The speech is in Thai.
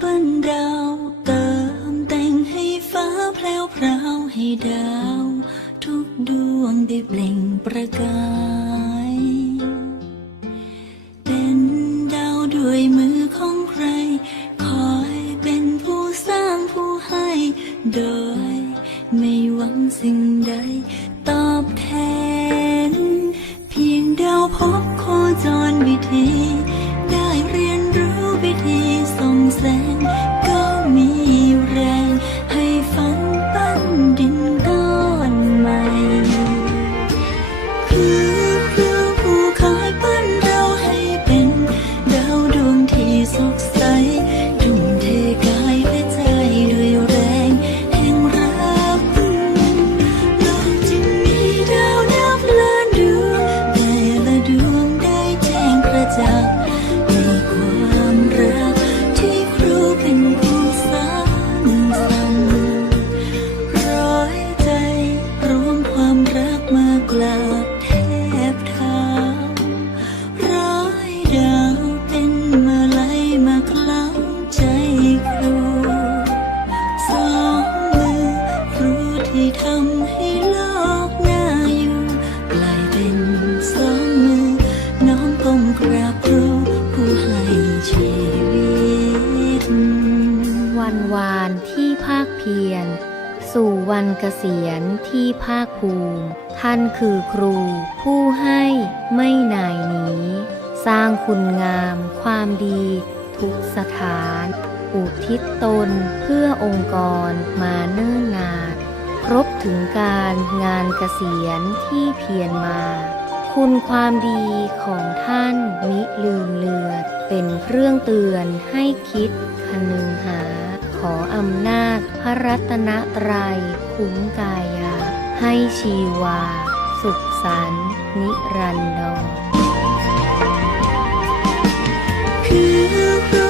บ้านเราเติมแต่งให้ฟ้าแพรวพราวให้ดาว ทุกดวงได้เปล่งประกาย เป็นดาวด้วยมือของใคร คอยเป็นผู้สร้างผู้ให้ โดยไม่หวังสิ่งใด ตอบแทน เพียงดาวพบโคจรวิถี แสงก็มีแรงให้ฝันปั้นดินก้อนใหม่คือ ห้ชีวิตวันวานที่ภาคเพียร สู่วันเกษียณที่ภาคภูมิ ท่านคือครู ผู้ให้ไม่น่ายหนีสร้างคุณงามความดี ทุกสถาน อุทิศตนเพื่อองค์กรมาเนิ่นนาน ครบถึงการงานเกษียณที่เพียรมา คุณความดีของท่านมิลืมเลือนเป็นเครื่องเตือนให้คิดคนึงหา ขออำนาจพระรัตนตรัยคุ้มกายา ให้ชีวา สุขสันนิรันดรคือ